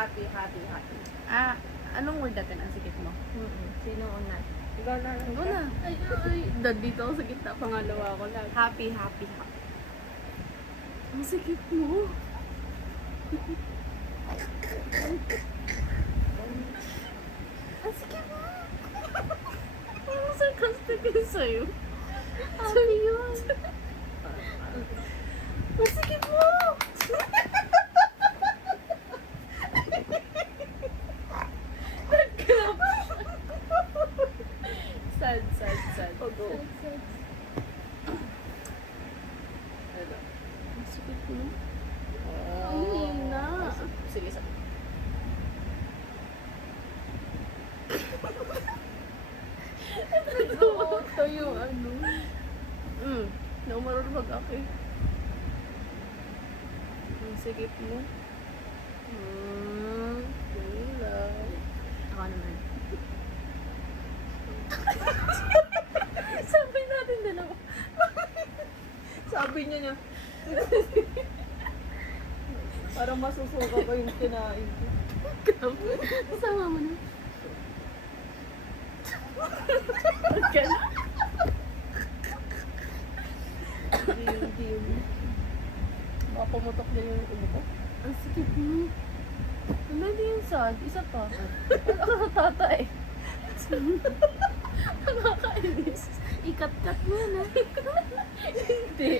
happy. Anong word natin ang sikip mo? Sino una? Ikaw na. Ikaw na. Ay, dad dito ako sa gitna. Pangalawa ko lang. Happy. Ang sikip mo. Ang sikip mo. Ang sarcastic yun sa'yo. Happy yun. Ang sikip mo. Sad. Ogo. Ano? Ang sikip mo. Oh. Ang hina. Sige, sabi. Ito yung ano. Na marunong mag-aki. Ang sikip mo. Wala. Ako naman. Sabi natin dalawa. Sabi niya. Parang masusuka ko yung kinain ko. Sama mo na. Okay. Hindi. Baka pumutok din yung ulo ko. Ang sikip mo. Hindi yung sad. Isa pa. Ang tata eh. Nakakainis. Ikat-kat mo na. Hindi.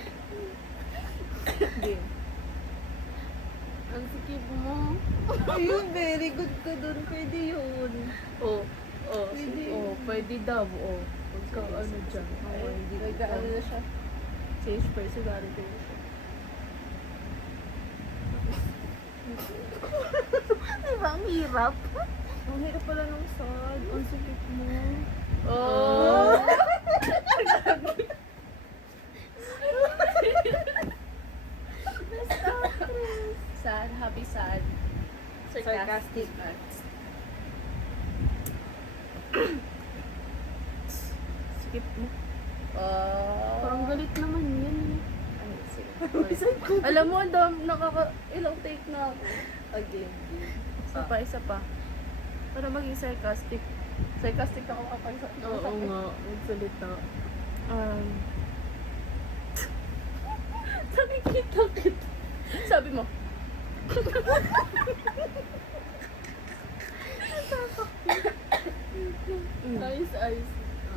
Ang sikip mo. Ayun, very good ka dun. Pwede yun. Pwede. Pwede daw. Huwag ka ano dyan. Hindi ka ano na siya. Change personality mo siya. Diba ang hirap? Ang hirap pala nung sad. Ang sikip mo. Oh! Sad, happy, sad. Sarcastic. Skip mo. Oh. Parang galit naman yan. Ay, sige. Alam mo, ilang take na ako. Again. Isa pa. Para maging sarcastic. Sarcastic ako kapag Oo nga. Magsalita. Sabi kita. Sabi mo. Ayos.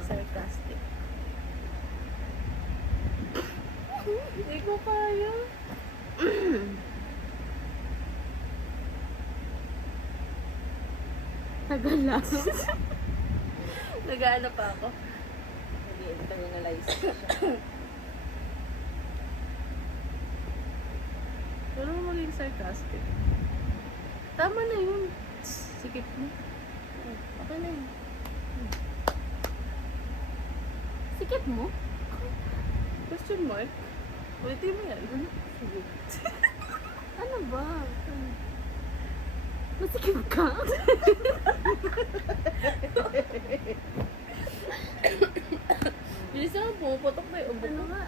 Sarcastic. Hindi ko kaya. Tagal lang. Nag-ano pa ako. Nag-internalize siya. Pero maging sarcastic. Tama na yun. Sikip mo. Okay na yun. Sikip mo? Question mark? Ulitin mo yan. Sige. Ano ba? Masikip ka? Bilis na, pumuputok na yung ubo. Ano nga?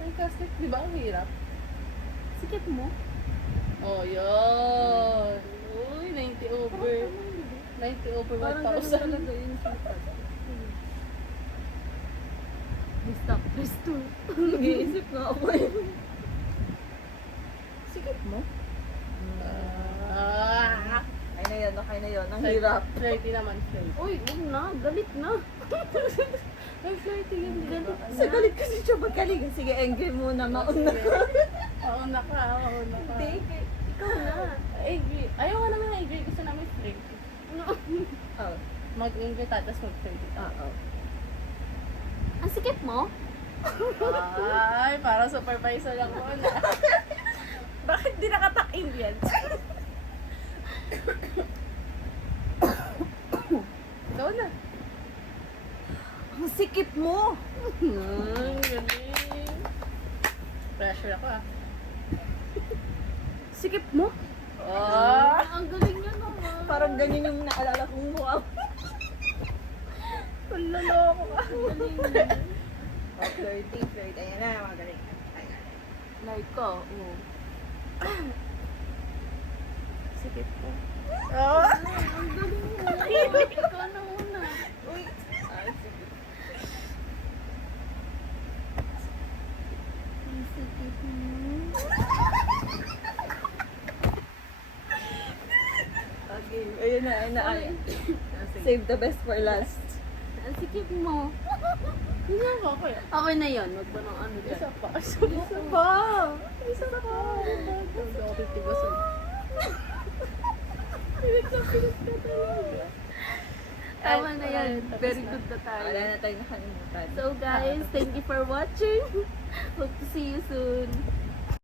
Sarcastic, di ba ang hirap? Sikip mo? Oh, yun. Uy, 90 over. 90 over 1,000. Parang ganun talaga yun siya. Stop. Press 2. Nag-iisip nga ako eh. Sikip mo? Okay na yun. Ang hirap. Flirty naman, flirty. Uy, huwag na. Galit na. Ay, flirty yun. Galit na. Sa galit kasi siya magaling. Sige, angry muna. Mauna ka. Mauna ka. Hindi, ikaw na. Angry. Ayaw nga naman na angry. Gusto namin flirty. Oh. Mag-angry tapos mag-flirty. Oo. Ang sikip mo? Ay, para supervisor lang mo na. Bakit di nakata-in yan? Ikaw na. Ang sikip mo! Galing. Pressure ako ah. Sikip mo? Oh, ang galing niya naman. Parang ganyan yung naalala kong mukha. Panloloko ka. Galing. Oh, flirty. Ayan na, magaling. Like ko, oo. Sikip Sikip po. Oh. Ang galing mo. Ikaw na una. Uy. Ah, sige. Ang sikip mo. Okay. Ayun na, ayun na. Ay. Save the best for last. Ang sikip mo. Hindi ako kaya. Okay na yun. Wag ba ng ano dyan? Isa pa. Isa pa. Isa pa. Hindi ako titigasan. Pilit ka talaga. Tama na yan. Very good na tayo. Wala na tayo nakalimutan. So guys, thank you for watching. Hope to see you soon.